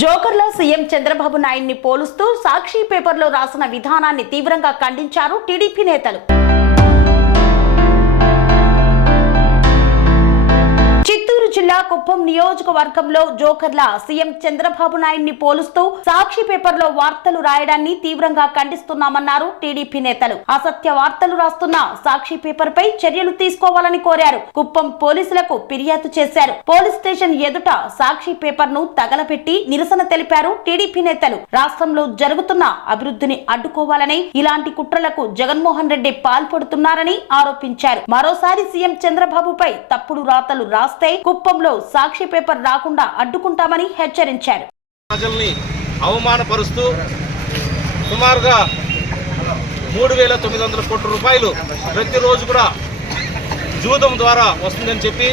జోకర్లో CM Chandrababu నాయుడిని పోలుస్తూ సాక్షి పేపర్లో రాసిన విధానాన్ని తీవ్రంగా ఖండించారు టీడీపీ నేతలు. చిత్తూరు జిల్లా కుప్పం నియోజకవర్గంలో జోకర్ల సీఎం చంద్రబాబు నాయుడిని పోలుస్తూ సాక్షి పేపర్లో వార్తలు రాయడాన్ని తీవ్రంగా ఖండిస్తున్నామన్నారు టీడీపీ నేతలు. అసత్య వార్తలు రాస్తున్న సాక్షి పేపర్ పై చర్యలు తీసుకోవాలని కోరారు. కుప్పం పోలీసులకు ఫిర్యాదు చేశారు. పోలీస్ స్టేషన్ ఎదుట సాక్షి పేపర్ ను తగలబెట్టి నిరసన తెలిపారు టీడీపీ నేతలు. రాష్ట్రంలో జరుగుతున్న అభివృద్ధిని అడ్డుకోవాలని ఇలాంటి కుట్రలకు జగన్మోహన్ రెడ్డి పాల్పడుతున్నారని ఆరోపించారు. మరోసారి సీఎం చంద్రబాబుపై తప్పుడు రాతలు రాస్తే కుప్పంలో సాక్షి పేపర్ రాకుండా అడ్డుకుంటామని హెచ్చరించారు. ప్రజల్ని అవమానపరుస్తూ సుమారుగా 3,900 కోట్ల రూపాయలు ప్రతిరోజు కూడా జూదం ద్వారా వస్తుందని చెప్పి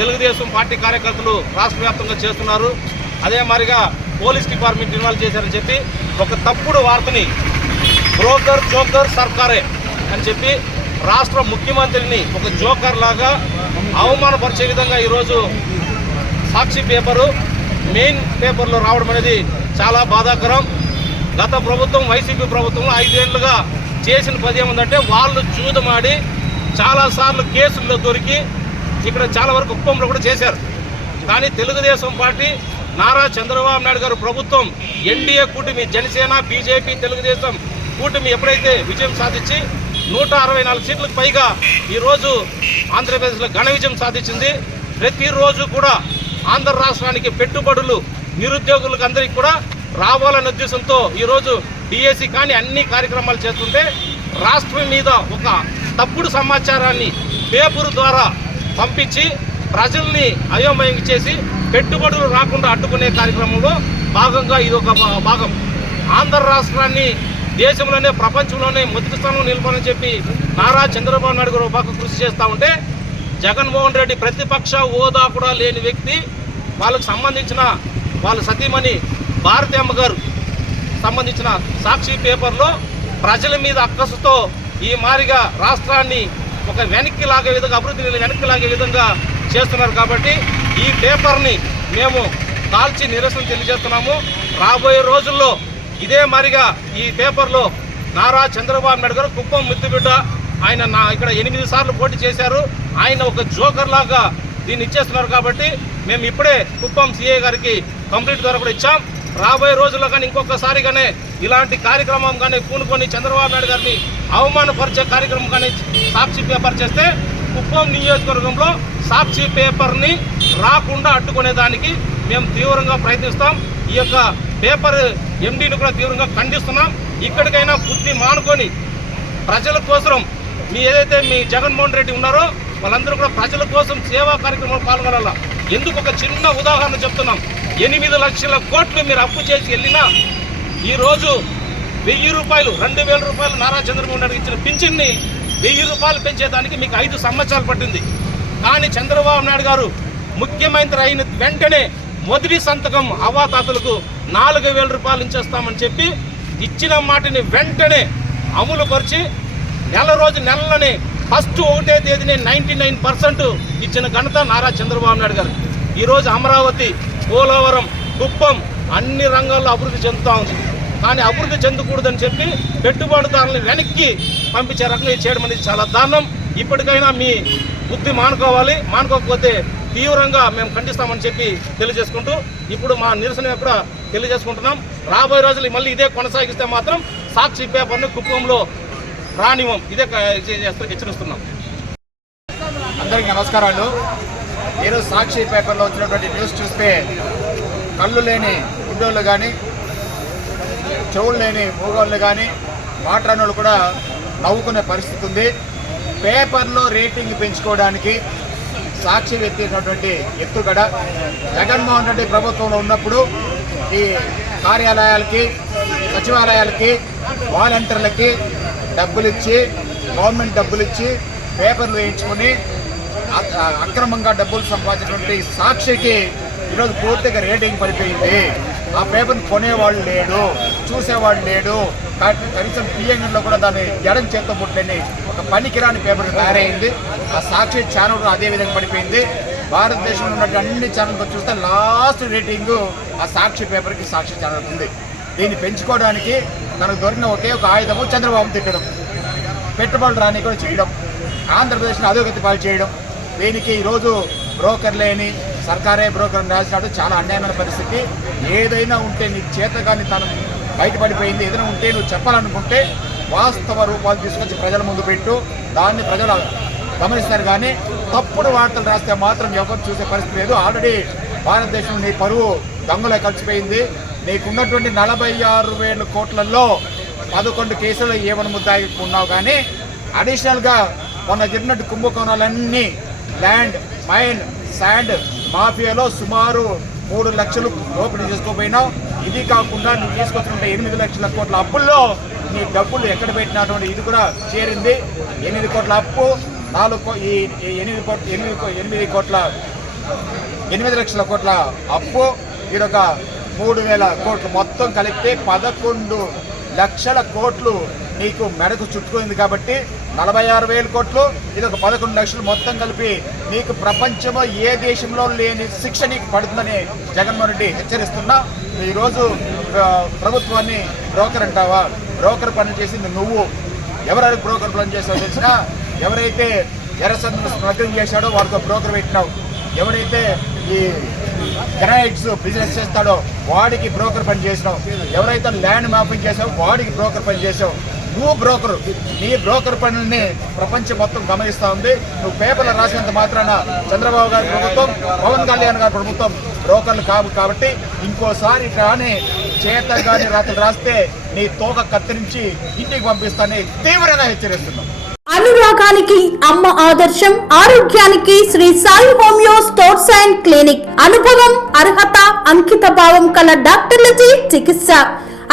తెలుగుదేశం పార్టీ కార్యకర్తలు రాష్ట్ర వ్యాప్తంగా చేస్తున్నారు. అదే మాదిరిగా పోలీస్ డిపార్ట్మెంట్ ఇన్వాల్వ్ చేశారని చెప్పి ఒక తప్పుడు వార్తని బ్రోకర్ జోకర్ సర్కారే అని చెప్పి రాష్ట్ర ముఖ్యమంత్రిని ఒక జోకర్ లాగా అవమానపరిచే విధంగా ఈరోజు సాక్షి పేపరు మెయిన్ పేపర్లో రావడం అనేది చాలా బాధాకరం. గత ప్రభుత్వం వైసీపీ ప్రభుత్వంలో 5 ఏళ్లుగా చేసిన పది ఏముందంటే వాళ్ళు జూదమాడి చాలాసార్లు కేసుల్లో దొరికి ఇక్కడ చాలా వరకు కుప్పంలో కూడా చేశారు. కానీ తెలుగుదేశం పార్టీ నారా చంద్రబాబు నాయుడు గారు ప్రభుత్వం ఎన్డీఏ కూటమి జనసేన బీజేపీ తెలుగుదేశం కూటమి ఎప్పుడైతే విజయం సాధించి 164 సీట్లకు పైగా ఈరోజు ఆంధ్రప్రదేశ్లో ఘన విజయం సాధించింది. ప్రతిరోజు కూడా ఆంధ్ర రాష్ట్రానికి పెట్టుబడులు నిరుద్యోగులకు అందరికీ కూడా రావాలనే ఉద్దేశంతో ఈరోజు డిఎస్సి కానీ అన్ని కార్యక్రమాలు చేస్తుంటే రాష్ట్రం మీద ఒక తప్పుడు సమాచారాన్ని పేపర్ ద్వారా పంపించి ప్రజల్ని అయోమయం చేసి పెట్టుబడులు రాకుండా అడ్డుకునే కార్యక్రమంలో భాగంగా ఇది ఒక భాగం. ఆంధ్ర రాష్ట్రాన్ని దేశంలోనే ప్రపంచంలోనే మొదటి స్థానంలో నిలపాలని చెప్పి నారా చంద్రబాబు నాయుడు గారు బాగా కృషి చేస్తూ ఉంటే జగన్మోహన్ రెడ్డి ప్రతిపక్ష హోదా కూడా లేని వ్యక్తి వాళ్ళకు సంబంధించిన వాళ్ళ సతీమణి భారతి అమ్మ గారు సంబంధించిన సాక్షి పేపర్లో ప్రజల మీద అక్కసుతో ఈ మారిగా రాష్ట్రాన్ని ఒక వెనక్కి లాగే విధంగా అభివృద్ధిని వెనక్కి లాగే విధంగా చేస్తున్నారు. కాబట్టి ఈ పేపర్ని మేము కాల్చి నిరసన తెలియజేస్తున్నాము. రాబోయే రోజుల్లో ఇదే మారిగా ఈ పేపర్లో నారా చంద్రబాబు నాయుడు గారు కుప్పం ముద్దుబిడ్డ ఆయన ఇక్కడ 8 సార్లు పోటీ చేశారు. ఆయన ఒక జోకర్ లాగా దీన్ని ఇచ్చేస్తున్నారు. కాబట్టి మేము ఇప్పుడే కుప్పం సిఐ గారికి కంప్లీట్ ద్వారా కూడా ఇచ్చాం. రాబోయే రోజుల్లో కానీ ఇంకొకసారిగానే ఇలాంటి కార్యక్రమం కానీ పూనుకొని చంద్రబాబు నాయుడు గారిని అవమానపరిచే కార్యక్రమం కానీ సాక్షి పేపర్ చేస్తే కుప్పం నియోజకవర్గంలో సాక్షి పేపర్ని రాకుండా అడ్డుకునేదానికి మేము తీవ్రంగా ప్రయత్నిస్తాం. ఈ యొక్క పేపర్ ఎండీని కూడా తీవ్రంగా ఖండిస్తున్నాం. ఇక్కడికైనా బుద్ధి మానుకొని ప్రజల కోసం ఏదైతే మీ జగన్మోహన్ రెడ్డి ఉన్నారో వాళ్ళందరూ కూడా ప్రజల కోసం సేవా కార్యక్రమంలో పాల్గొనాల. ఎందుకు ఒక చిన్న ఉదాహరణ చెప్తున్నాం. 8 లక్షల కోట్లు మీరు అప్పు చేసి వెళ్ళినా ఈరోజు 1000 రూపాయలు 2000 రూపాయలు నారా చంద్రబాబు నాయుడు ఇచ్చిన పింఛన్ని 1000 రూపాయలు పెంచేదానికి మీకు 5 సంవత్సరాలు పట్టింది. కానీ చంద్రబాబు నాయుడు గారు ముఖ్యమంత్రి అయిన వెంటనే మొదటి సంతకం అవాతాతలకు 4000 రూపాయలు ఇచ్చేస్తామని చెప్పి ఇచ్చిన మాటని వెంటనే అమలు పరిచి నెలలోనే ఫస్ట్ 1వ తేదీనే 99% ఇచ్చిన ఘనత నారా చంద్రబాబు నాయుడు గారు. ఈరోజు అమరావతి, పోలవరం, కుప్పం అన్ని రంగాల్లో అభివృద్ధి చెందుతూ ఉంది. కానీ అభివృద్ధి చెందకూడదని చెప్పి పెట్టుబడిదారులను వెనక్కి పంపించే రకంగా చేయడం అనేది చాలా దారుణం. ఇప్పటికైనా మీ బుద్ధి మానుకోకపోతే తీవ్రంగా మేము ఖండిస్తామని చెప్పి తెలియజేసుకుంటూ ఇప్పుడు మా నిరసన కూడా తెలియజేసుకుంటున్నాం. రాబోయే రోజులు మళ్ళీ ఇదే కొనసాగిస్తే మాత్రం సాక్షి పేపర్ని కుప్పంలో రానివ్వం. ఇదే హెచ్చరిస్తున్నాం. అందరికీ నమస్కారాలు. ఈరోజు సాక్షి పేపర్లో వచ్చినటువంటి న్యూస్ చూస్తే కళ్ళు లేని గుడ్డోళ్ళు కానీ చెవులు లేని మూగోళ్ళు కానీ మాట్లాడినోళ్ళు కూడా నవ్వుకునే పరిస్థితి ఉంది. పేపర్లో రేటింగ్ పెంచుకోవడానికి సాక్షి ఎత్తినటువంటి ఎత్తుగడ జగన్మోహన్ రెడ్డి ప్రభుత్వంలో ఉన్నప్పుడు ఈ కార్యాలయాలకి సచివాలయాలకి వాలంటీర్లకి గవర్నమెంట్ డబ్బులు ఇచ్చి పేపర్లు వేయించుకొని అక్రమంగా డబ్బులు సంపాదించినటువంటి సాక్షికి ఈరోజు పూర్తిగా రేటింగ్ పడిపోయింది. ఆ పేపర్ని కొనేవాళ్ళు లేడు, చూసేవాళ్ళు లేడు. కనీసం టీఎన్లో కూడా దాన్ని ఎడం చేత్తో ముట్టని ఒక పనికిరాని పేపర్ తయారైంది. ఆ సాక్షి ఛానల్ అదే విధంగా పడిపోయింది. భారతదేశంలో ఉన్నటువంటి అన్ని ఛానల్తో చూస్తే లాస్ట్ రేటింగ్ ఆ సాక్షి పేపర్కి సాక్షి ఛానల్ ఉంది. దీన్ని పెంచుకోవడానికి తనకు దొరికిన ఒకే ఒక ఆయుధము చంద్రబాబు తిట్టడం, పెట్టుబడులు రాని కూడా చేయడం, ఆంధ్రప్రదేశ్ని అధోగతి పాలు చేయడం. దీనికి ఈరోజు బ్రోకర్ లేని సర్కారే బ్రోకర్ రాసినాడు. చాలా అన్యాయమైన పరిస్థితి. ఏదైనా ఉంటే నీ చేత కానీ తను బయటపడిపోయింది, ఏదైనా ఉంటే నువ్వు చెప్పాలనుకుంటే వాస్తవ రూపాలు తీసుకొచ్చి ప్రజల ముందు పెట్టు, దాన్ని ప్రజలు గమనిస్తారు. కానీ తప్పుడు వార్తలు రాస్తే మాత్రం ఎవరు చూసే పరిస్థితి లేదు. ఆల్రెడీ భారతదేశంలో నీ పరువు దొంగలో కలిసిపోయింది. నీకున్నటువంటి 46,000 కోట్లలో 11 కేసులు ఏమని ముద్దాయి ఉన్నావు. కానీ అడిషనల్గా మొన్న జరిగినట్టు కుంభకోణాలన్నీ ల్యాండ్, మైన్, శాండ్ మాఫియాలో సుమారు 3 లక్షలు దోపిడీ చేసుకోపోయినావు. ఇది కాకుండా నువ్వు తీసుకొచ్చుకుంటే 8 లక్షల కోట్ల అప్పుల్లో నీ డబ్బులు ఎక్కడ పెట్టినటువంటి ఇది కూడా చేరింది. 8 కోట్ల అప్పు, 8 లక్షల కోట్ల అప్పు, ఈడొక 3,000 కోట్లు, మొత్తం కలిపితే 11 లక్షల కోట్లు నీకు మెడకు చుట్టుకుంది. కాబట్టి 46,000 కోట్లు, ఇది ఒక 11 లక్షలు, మొత్తం కలిపి నీకు ప్రపంచంలో ఏ దేశంలో లేని శిక్ష నీకు పడుతుందని జగన్మోహన్ రెడ్డి హెచ్చరిస్తున్నా. ఈరోజు ప్రభుత్వాన్ని బ్రోకర్ అంటావా? బ్రోకర్ పని చేసింది నువ్వు. ఎవరైనా బ్రోకర్ పని చేసావు తెలిసినా, ఎవరైతే ఎర్రసందును స్మగ్లింగ్ చేశాడో వాడితో బ్రోకర్ పెట్టినావు, ఎవరైతే ఈ గ్రానైట్స్ బిజినెస్ చేస్తాడో వాడికి బ్రోకర్ పని చేసినావు, ఎవరైతే ల్యాండ్ మ్యాపింగ్ చేసావు వాడికి బ్రోకర్ పని చేసావు. నువ్వు బ్రోకరు. నీ బ్రోకర్ పనుల్ని ప్రపంచం మొత్తం గమనిస్తూ ఉంది. నువ్వు పేపర్లో రాసినంత మాత్రాన చంద్రబాబు గారి ప్రభుత్వం, పవన్ కళ్యాణ్ గారి ప్రభుత్వం బ్రోకర్లు కావు. కాబట్టి ఇంకోసారి కానీ చేత కానీ రాత్రి రాస్తే నీ తోక కత్తిరించి ఇంటికి పంపిస్తానని తీవ్రంగా హెచ్చరిస్తున్నాం. అనురాగానికి అమ్మ ఆదర్శం, ఆరోగ్యానికి Shri Sai homeo stores and clinic. అనుభవం, అర్హత, అంకిత భావం కల డాక్టర్లచే చికిత్స.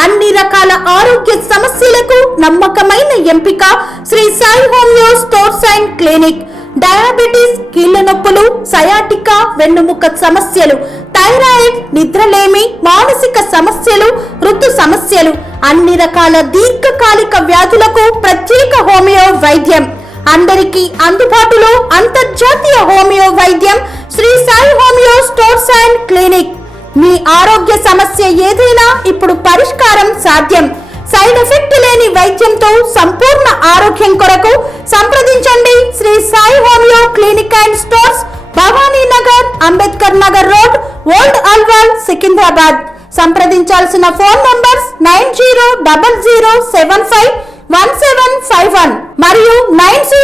అన్ని రకాల ఆరోగ్య సమస్యలకు నమ్మకమైన ఎంపిక Shri Sai homeo stores and clinic. Diabetes, కీళ్ల నొప్పులు, సయాటికా, వెన్నుముక సమస్యలు, థైరాయిడ్, నిద్రలేమి, మానసిక సమస్యలు, ఋతు సమస్యలు, అన్ని రకాల దీర్ఘకాలిక వ్యాధులకు ప్రత్యేక హోమియో వైద్యం. అందరికీ అందుబాటులో అంతర్జాతీయ హోమియో వైద్యం Shri Sai homeo stores and clinic. మీ ఆరోగ్య సమస్య ఏదైనా ఇప్పుడు పరిష్కారం సాధ్యం. సైడ్ ఎఫెక్ట్ లేని వైద్యంతో సంపూర్ణ ఆరోగ్యం కొరకు సంప్రదించండి Shri Sai homeo clinic and stores, Bhavani Nagar, Ambedkar Nagar road, old Alwal, Secunderabad. సంప్రదించాల్సిన ఫోన్ నంబర్స్ 9000751751 మరియు 90